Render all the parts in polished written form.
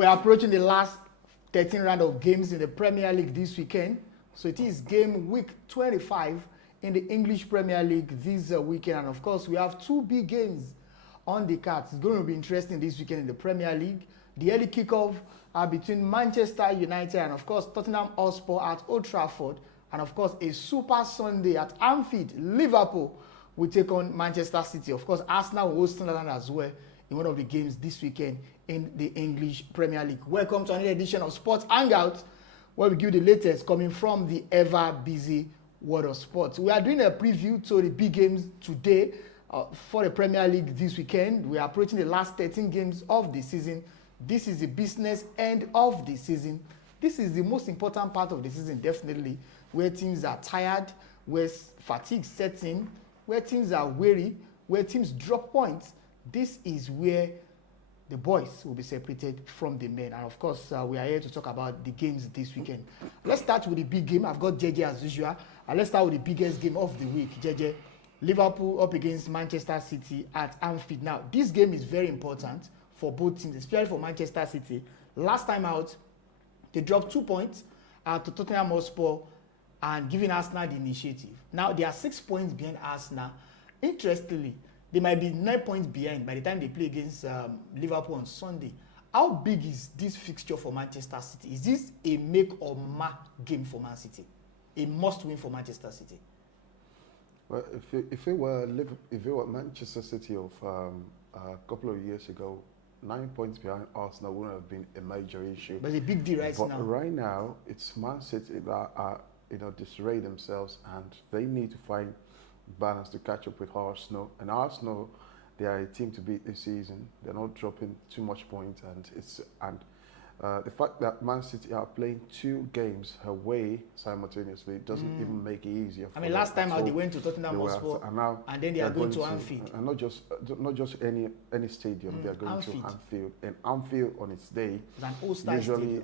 We are approaching the last 13 round of games in the Premier League this weekend. So it is game week 25 in the English Premier League this weekend. And of course, we have two big games on the cards. It's going to be interesting this weekend in the Premier League. The early kickoff between Manchester United and of course Tottenham Hotspur at Old Trafford. And of course, a Super Sunday at Anfield. Liverpool will take on Manchester City. Of course, Arsenal will host Sunderland as well in one of the games this weekend in the English Premier League. Welcome to another edition of Sports Hangout, where we give you the latest coming from the ever-busy world of sports. We are doing a preview to the big games today for the Premier League this weekend. We are approaching the last 13 games of the season. This is the business end of the season. This is the most important part of the season, definitely, where teams are tired, where fatigue sets in, where teams are weary, where teams drop points. This is where the boys will be separated from the men. And of course, we are here to talk about the games this weekend. Let's start with the big game. I've got JJ as usual. And let's start with the biggest game of the week. JJ, Liverpool up against Manchester City at Anfield. Now, this game is very important for both teams, especially for Manchester City. Last time out, they dropped 2 points to Tottenham Hotspur and giving Arsenal the initiative. Now, they are 6 points behind Arsenal. Interestingly, they might be 9 points behind by the time they play against Liverpool on Sunday. How big is this fixture for Manchester City? Is this a make or mark game for Man City? A must-win for Manchester City? Well, if it were Manchester City of a couple of years ago, 9 points behind Arsenal wouldn't have been a major issue. But it's a big deal now. Right now, it's Man City that are disarray themselves, and they need to find balance to catch up with Arsenal. And Arsenal, they are a team to beat this season. They're not dropping too much points, and the fact that Man City are playing 2 games away simultaneously doesn't even make it easier. I mean, last time out they went to Tottenham Hotspur, and then they are going to Anfield. And not just any stadium. They are going to Anfield, and Anfield on its day usually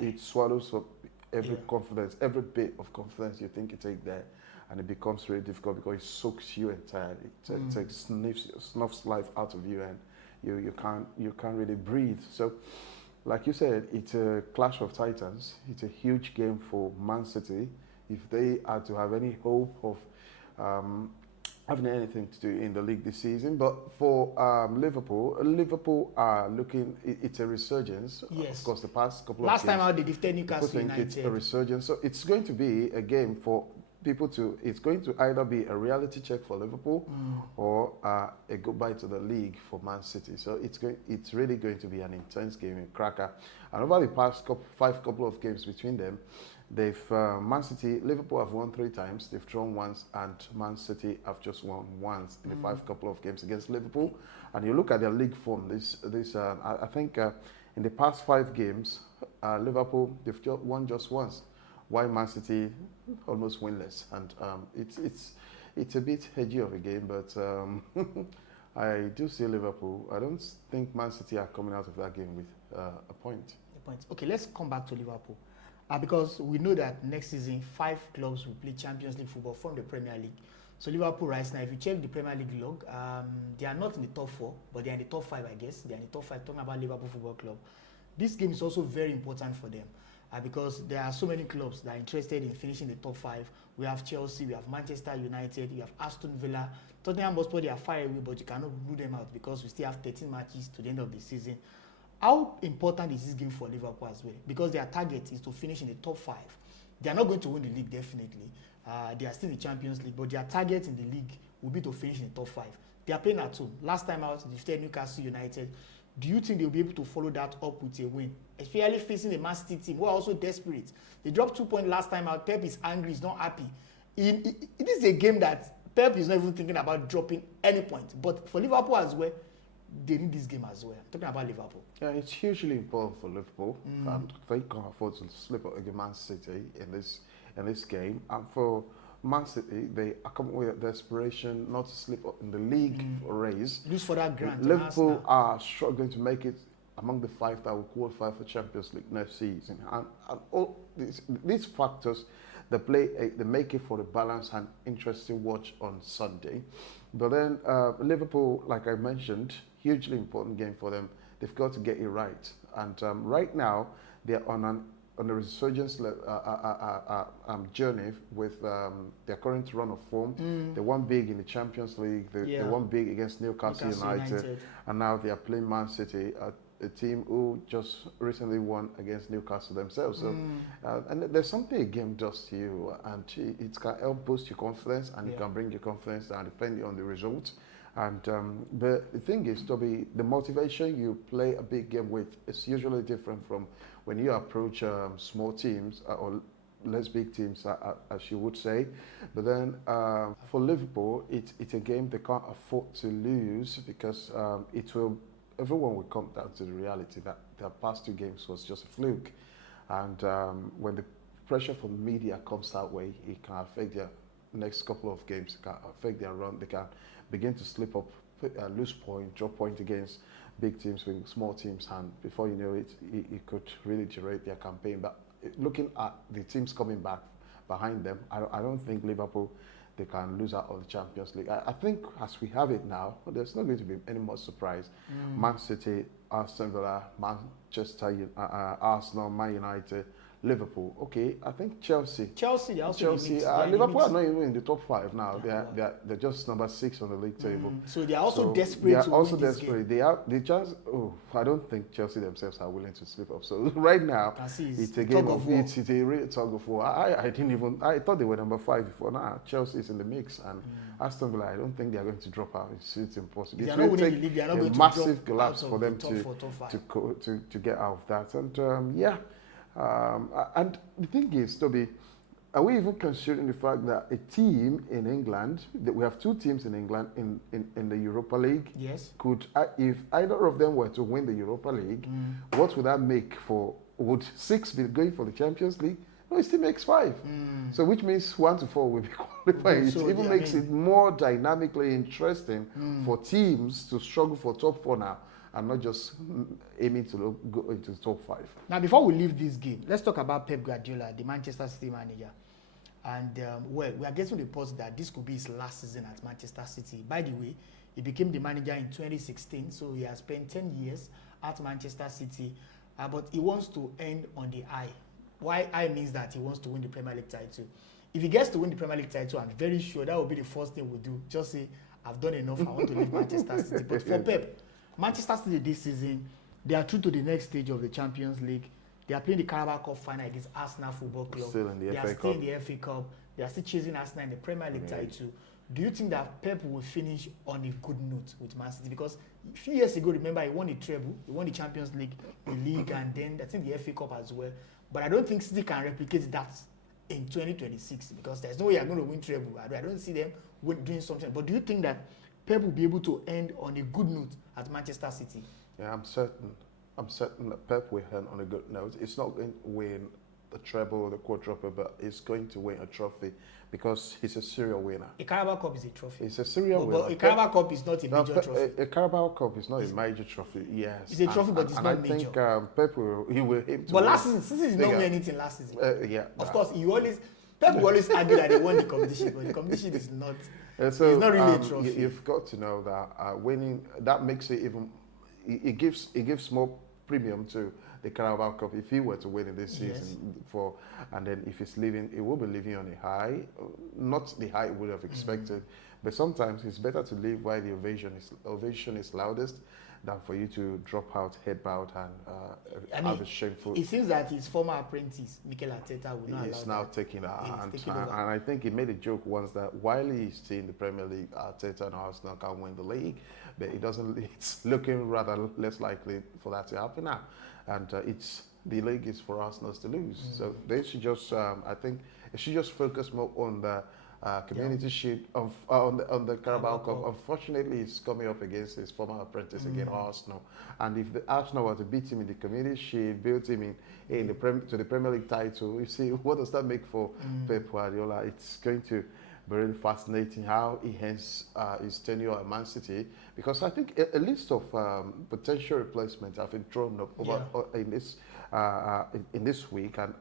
it swallows up every confidence, every bit of confidence you think you take there. And it becomes really difficult because it soaks you entirely. It snuffs life out of you, and you can't really breathe. So, like you said, it's a clash of titans. It's a huge game for Man City if they are to have any hope of having anything to do in the league this season. But for Liverpool are looking. It's a resurgence. Yes. Of course, the past couple last of games. time out they defeated Newcastle United. It's a resurgence. So it's going to be a game for people it's going to either be a reality check for Liverpool or a goodbye to the league for Man City. So it's really going to be an intense game, a cracker. And over the past couple of games between them, Liverpool have won 3 times, they've drawn once, and Man City have just won once in the 5 couple of games against Liverpool. And you look at their league form, I think in the past 5 games, Liverpool, they've won just once. Why Man City almost winless, and it's a bit hedgy of a game, but I do see Liverpool. I don't think Man City are coming out of that game with a point. Okay, let's come back to Liverpool because we know that next season 5 clubs will play Champions League football from the Premier League. So Liverpool right now, if you check the Premier League log, they are not in the top 4, but they are in the top 5, I guess. They are in the top 5. Talking about Liverpool Football Club, this game is also very important for them. Because there are so many clubs that are interested in finishing the top 5. We have Chelsea, we have Manchester United, we have Aston Villa, Tottenham Hotspur. They are far away, but you cannot rule them out because we still have 13 matches to the end of the season. How important is this game for Liverpool as well? Because their target is to finish in the top 5. They are not going to win the league, definitely. They are still in the Champions League, but their target in the league will be to finish in the top 5. They are playing at home. Last time out, they defeated Newcastle United. Do you think they'll be able to follow that up with a win? Especially facing the Man City team, who are also desperate. They dropped 2 points last time out. Pep is angry, he's not happy. It is a game that Pep is not even thinking about dropping any point. But for Liverpool as well, they need this game as well. I'm talking about Liverpool. Yeah, it's hugely important for Liverpool. And they can't afford to slip up against Man City in this game. And for Man City, they are coming with a desperation not to slip up in the league race. Lose for that grant. Liverpool are struggling to make it among the 5 that will qualify for Champions League next season. And all these factors, they make it for the balanced and interesting watch on Sunday. But then Liverpool, like I mentioned, hugely important game for them. they've got to get it right. And right now, they're on a resurgence journey with their current run of form. They won big in the Champions League. They won big against Newcastle United. And now they are playing Man City, a team who just recently won against Newcastle themselves. So, and there's something a game does to you, and it can help boost your confidence, and it can bring your confidence down depending on the result. And but the thing is, Toby, the motivation you play a big game with is usually different from when you approach small teams or less big teams, as you would say. But then for Liverpool, it's a game they can't afford to lose, because everyone will come down to the reality that their past 2 games was just a fluke. And when the pressure from the media comes that way, it can affect their next couple of games, it can affect their run. They can begin to slip up, lose point, drop point against big teams with small teams, and before you know it, it could really derail their campaign. But looking at the teams coming back behind them, I don't think Liverpool, they can lose out on the Champions League. I think as we have it now, there's not going to be any more surprise. Man City, Aston Villa, Manchester, Arsenal, Man United, Liverpool. Okay, I think Chelsea. Liverpool are not even in the top 5 now. They're just number 6 on the league table. So they are also desperate. They are also desperate. They have the chance. Oh, I don't think Chelsea themselves are willing to slip up. So right now, it's a game of it's a real tug of war. I thought they were number 5 before. Now Chelsea is in the mix, and Aston Villa, I don't think they are going to drop out. It's impossible. It will take a massive collapse for them to get out of that. And and the thing is, Toby, are we even considering the fact that a team in England, that we have 2 teams in England in the Europa League, could, if either of them were to win the Europa League, what would that make for, would 6 be going for the Champions League? No, it still makes 5. So which means 1 to 4 will be qualifying. It even makes it more dynamically interesting for teams to struggle for top 4 now, and not just aiming to go into the top 5. Now, before we leave this game, let's talk about Pep Guardiola, the Manchester City manager. And, we are getting reports that this could be his last season at Manchester City. By the way, he became the manager in 2016, so he has spent 10 years at Manchester City. But he wants to end on the high. Why high means that he wants to win the Premier League title. If he gets to win the Premier League title, I'm very sure that will be the first thing we'll do. Just say, I've done enough, I want to leave Manchester City. But for Pep, Manchester City this season, they are through to the next stage of the Champions League. They are playing the Carabao Cup final against Arsenal Football Club. Still in the they FA are Cup. still in the FA Cup. They are still chasing Arsenal in the Premier League title. Do you think that Pep will finish on a good note with Man City? Because a few years ago, remember, he won the treble, he won the Champions League, the league, and then I think the FA Cup as well. But I don't think City can replicate that in 2026, because there's no way you're going to win treble. I don't see them doing something. But do you think that Pep will be able to end on a good note at Manchester City? Yeah, I'm certain that Pep will end on a good note. It's not going to win the treble or the quadruple, but it's going to win a trophy, because he's a serial winner. A Carabao Cup is a trophy. It's a serial winner. But a Carabao Cup is not a major trophy. A Carabao Cup is not a major trophy, yes. It's a trophy, but it's not major. And I think Pep will aim to But last season, City did not win anything last season. Of course, Pep will always argue that they won the competition, but the competition is not, it's not really a trophy. You've got to know that winning, that makes it even, it gives more premium to the Carabao Cup if he were to win in this season. And then if he's leaving, he will be leaving on a high, not the high he would have expected. But sometimes it's better to leave while the ovation is loudest than for you to drop out, head bowed, and have a shameful. It seems that his former apprentice, Mikel Arteta, will not allow He's now taking that. And I think he made a joke once that while he's still in the Premier League, Arteta and Arsenal can win the league, but it's looking rather less likely for that to happen now. And the league is for Arsenal to lose. So they should just, I think, they should just focus more on the Community Shield on the Carabao Cup. Unfortunately, he's coming up against his former apprentice again, Arsenal. And if the Arsenal were to beat him in the Community Shield, build him to the Premier League title, you see, what does that make for Pep Guardiola? It's going to be really fascinating how he ends his tenure at Man City, because I think a list of potential replacements have been thrown up in this week, and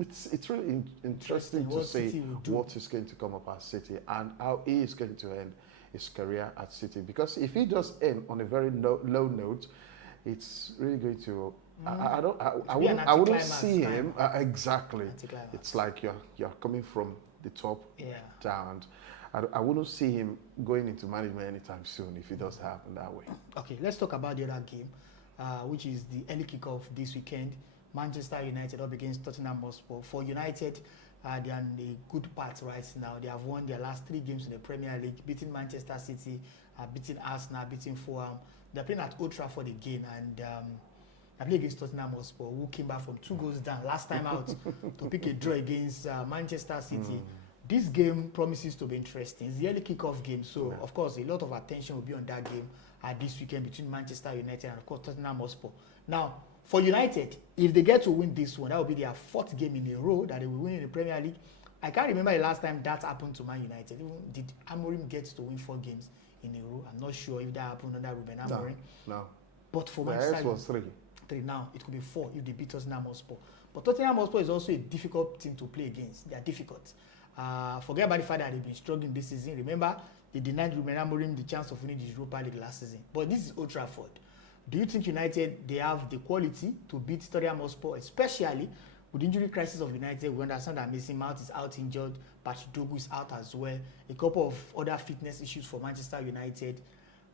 it's really interesting to see what is going to come up at City and how he is going to end his career at City. Because if he does end on a very low note, it's really going to. I wouldn't see him exactly. It's like you're coming from the top down. I wouldn't see him going into management anytime soon if it does happen that way. Okay, let's talk about the other game, which is the early kickoff this weekend. Manchester United up against Tottenham Hotspur. For United, they are in a good part right now. They have won their last 3 games in the Premier League, beating Manchester City, beating Arsenal, beating Fulham. They're playing at Old Trafford again, and I played against Tottenham Hotspur, who came back from 2 goals down last time out to pick a draw against Manchester City. This game promises to be interesting. It's the early kickoff game, so of course a lot of attention will be on that game this weekend between Manchester United and of course Tottenham Hotspur. Now, for United, if they get to win this one, that will be their 4th game in a row that they will win in the Premier League. I can't remember the last time that happened to Man United. Even did Amorim get to win 4 games in a row? I'm not sure if that happened under Ruben Amorim. No. But for Manchester United, was 3. 3 now. It could be 4 if they beat Tottenham Hotspur. But Tottenham Hotspur is also a difficult team to play against. They are difficult. Forget about the fact that they've been struggling this season. Remember, they denied Ruben Amorim the chance of winning the Europa League last season. But this is Old Trafford. Do you think United, they have the quality to beat Tottenham Hotspur, especially with the injury crisis of United? We understand that Mason Mount is out injured, Patrick Dogu is out as well, a couple of other fitness issues for Manchester United.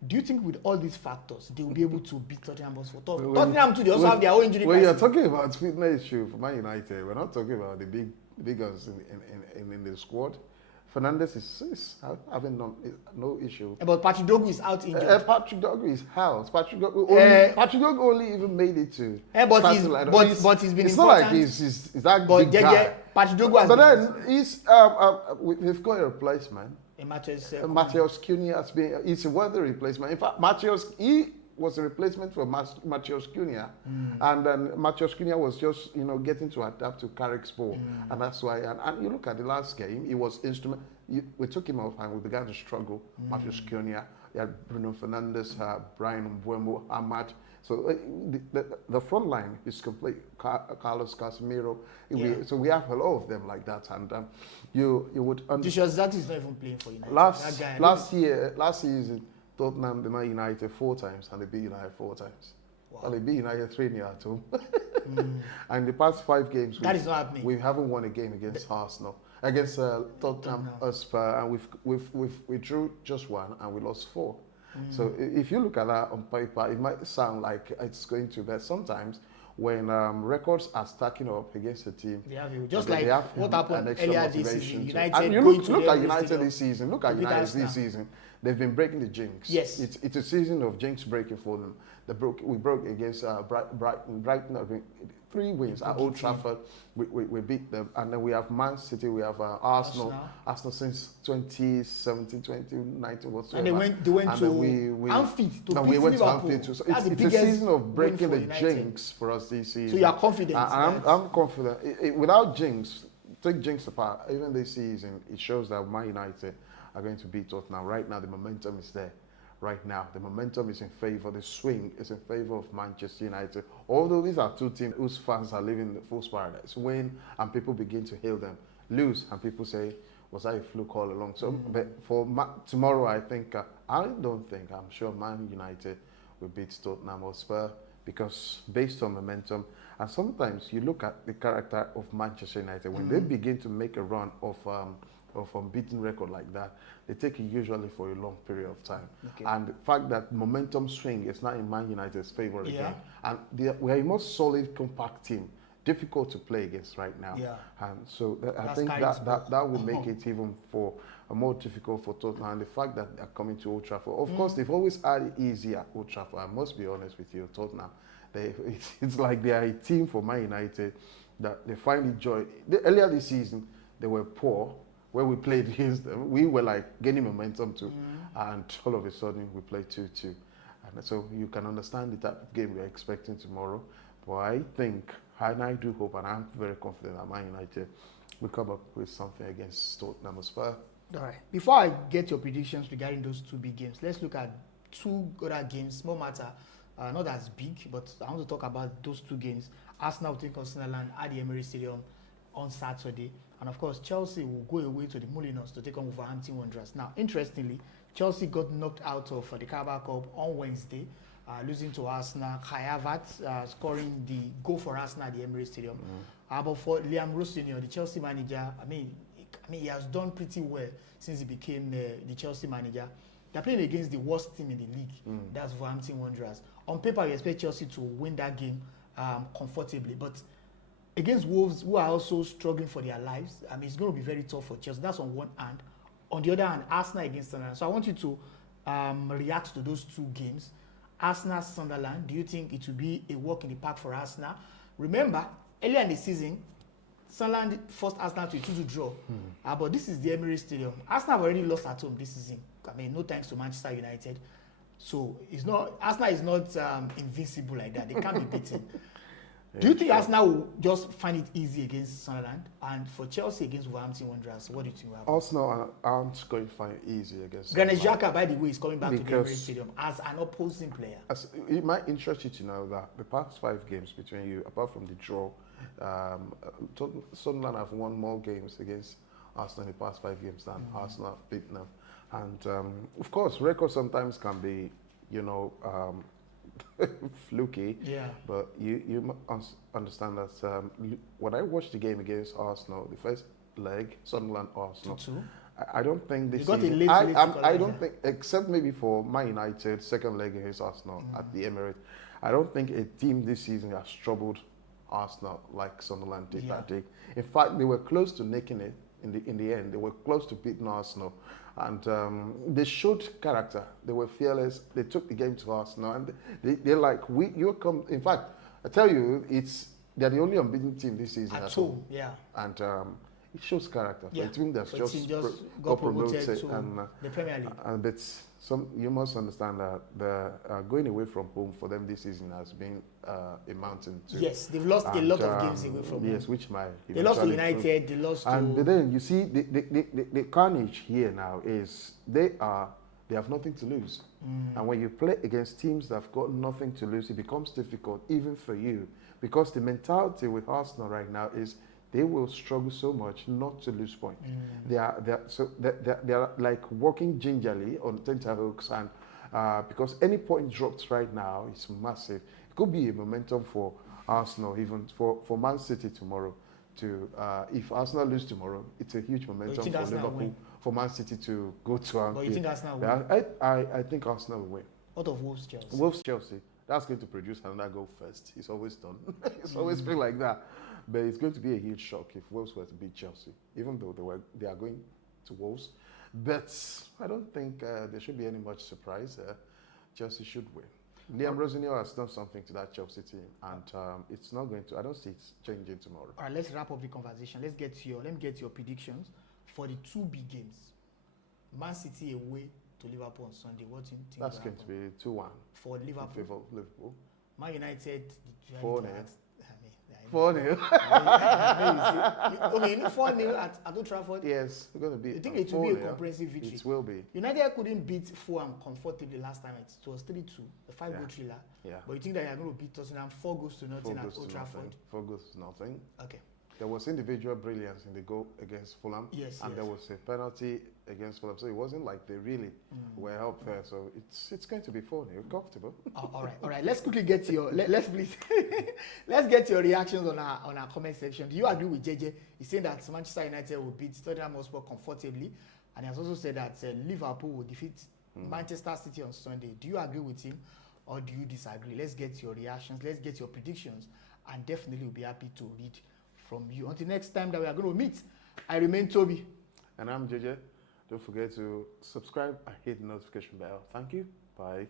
Do you think with all these factors, they will be able to beat Tottenham Hotspur? Tottenham too, they also have their own injury crisis. When you're talking about fitness issue for Man United, we're not talking about the big guns in the squad. Fernandes is having no issue. But Patrick Dogu is out injured. Patrick Dogu is out. Patrick Dogu only even made it to. But he's been important. It's not like he's that big guy. Patrick Dogu has then we've got a replacement. Matheus Cunha has been. It's a worthy replacement. In fact, he was a replacement for Matheus Cunha, and then Matheus Cunha was just getting to adapt to Carrick's ball, and that's why. And you look at the last game, he was instrumental. We took him off and we began to struggle. Matheus Cunha, you had Bruno Fernandes, Brian Mbeumo, Ahmad. So the front line is complete. Carlos Casemiro. So we have a lot of them like that, and you would. That is not even playing for United. Last season, Tottenham they met United 4 times and they beat United 4 times. Wow. Well, they beat United 3-0 at home. And the past 5 games, that is not happening. We haven't won a game against Arsenal, against Tottenham Hotspur, and we drew just 1 and we lost 4. So if you look at that on paper, it might sound like it's going to, but sometimes when records are stacking up against a team, just like what happened earlier this season. United and look at United this season. Look at United this season. They've been breaking the jinx. Yes, it's a season of jinx breaking for them. We broke against Brighton. 3 wins at Old Trafford. We beat them, and then we have Man City, we have Arsenal since 2017, 2019 whatsoever. And they went to Anfield to beat Liverpool. So it's a season of breaking the jinx for us this season. So you are confident? I'm confident. Without jinx, take jinx apart, even this season, it shows that Man United are going to beat Tottenham. Right now, the momentum is there. Right now, the momentum is in favor. The swing is in favor of Manchester United. Although these are 2 teams whose fans are living the fool's paradise. Win and people begin to hail them. Lose and people say, was that a fluke all along? So, but for tomorrow, I'm sure Man United will beat Tottenham Hotspur because based on momentum. And sometimes you look at the character of Manchester United when they begin to make a run of unbeaten record like that, they take it usually for a long period of time. Okay. And the fact that momentum swing is not in Man United's favor again. And we are a more solid, compact team, difficult to play against right now. Yeah. And so I think that will make it even more difficult for Tottenham. And the fact that they're coming to Old Trafford, of course, they've always had it easier at Old Trafford. I must be honest with you, Tottenham. It's like they are a team for Man United that they find the joy. Earlier this season, they were poor. Where we played against them, we were like gaining momentum too, and all of a sudden we played 2-2, and so you can understand the type of game we're expecting tomorrow. But I think, and I do hope, and I'm very confident that Man United will come up with something against Tottenham Hotspur. All right. Before I get your predictions regarding those 2 big games, let's look at 2 other games. Small matter, not as big, but I want to talk about those 2 games. Arsenal will take on Sunderland at the Emirates Stadium on Saturday. And of course, Chelsea will go away to the Molineux to take on Wolverhampton Wanderers. Now, interestingly, Chelsea got knocked out of the Carabao Cup on Wednesday. losing to Arsenal. Kai Havertz scoring the goal for Arsenal at the Emirates Stadium. But for Liam Rossinier, the Chelsea manager, I mean, he has done pretty well since he became the Chelsea manager. They're playing against the worst team in the league. That's Wolverhampton Wanderers. On paper, we expect Chelsea to win that game comfortably, but against Wolves, who are also struggling for their lives, I mean, it's going to be very tough for Chelsea. That's on one hand. On the other hand, Arsenal against Sunderland. So I want you to react to those two games. Arsenal, Sunderland, do you think it will be a walk in the park for Arsenal? Remember, earlier in the season, Sunderland forced Arsenal to a 2-2 draw. But this is the Emirates Stadium. Arsenal have already lost at home this season. I mean, no thanks to Manchester United. So Arsenal is not invincible like that. They can't be beaten. Do you think Arsenal will just find it easy against Sunderland? And for Chelsea against Wolverhampton Wanderers, what do you think will happen? Arsenal aren't going to find it easy against Granit Xhaka, by the way, is coming back to the Emirates Stadium as an opposing player. It might interest you to know that the past 5 games between you, apart from the draw, Sunderland have won more games against Arsenal in the past 5 games than Arsenal have beaten them. And of course, records sometimes can be, fluky. Yeah. But you must understand that when I watched the game against Arsenal, the first leg, Sunderland Arsenal, I don't think this season, I don't think, except maybe for Man United, second leg against Arsenal at the Emirates, I don't think a team this season has troubled Arsenal like Sunderland did that day. In fact, they were close to making it in the end. They were close to beating Arsenal. And they showed character. They were fearless. They took the game to Arsenal, and they're like, you're come. In fact, I tell you, they're the only unbeaten team this season at home. Yeah. And it shows character. Yeah. For a team that's just got promoted to and the Premier League. And you must understand that the going away from home for them this season has been a mountain too. Yes, they've lost a lot of games away from home. Yes, which might. They lost to United. They lost to. But then you see the carnage here now is they have nothing to lose, and when you play against teams that have got nothing to lose, it becomes difficult even for you, because the mentality with Arsenal right now is they will struggle so much not to lose points. They are like working gingerly on tenterhooks, and because any point dropped right now is massive. It could be a momentum for Arsenal, even for Man City tomorrow. If Arsenal lose tomorrow, it's a huge momentum for Liverpool, for Man City to go to Anfield. But you think Arsenal will win? I think Arsenal will win. What of Wolves Chelsea? Wolves Chelsea. That's going to produce another goal first. It's always done. It's always been like that. But it's going to be a huge shock if Wolves were to beat Chelsea, even though they are going to Wolves. But I don't think there should be any much surprise. Chelsea should win. Liam Rossinier has done something to that Chelsea team, and it's not going to. I don't see it changing tomorrow. All right, let's wrap up the conversation. Let me get your predictions for the 2 big games. Man City away to Liverpool on Sunday. What do you think? That's going to be 2-1 for Liverpool. Liverpool. Man United 4-0. 4-0. Okay, 4-0 at Old Trafford. Yes, we're going to be. You think it will be a comprehensive victory? It will be. United couldn't beat Fulham comfortably last time. It was 3-2, a 5-goal thriller. Yeah. But you think that you're going to beat Tottenham 4 goals to nothing at Old Trafford? 4 goals to nothing. Okay. There was individual brilliance in the goal against Fulham. Yes. And there was a penalty against Fulham. So it wasn't like they really were helped there. So it's going to be 4-0, comfortable. All right. Let's quickly get your let's get your reactions on our comment section. Do you agree with JJ? He's saying that Manchester United will beat Tottenham Hotspur comfortably, and he has also said that Liverpool will defeat Manchester City on Sunday. Do you agree with him, or do you disagree? Let's get your reactions. Let's get your predictions, and definitely we'll be happy to read from you. Until next time that we are going to meet, I remain Toby. And I'm JJ. Don't forget to subscribe and hit the notification bell. Thank you. Bye.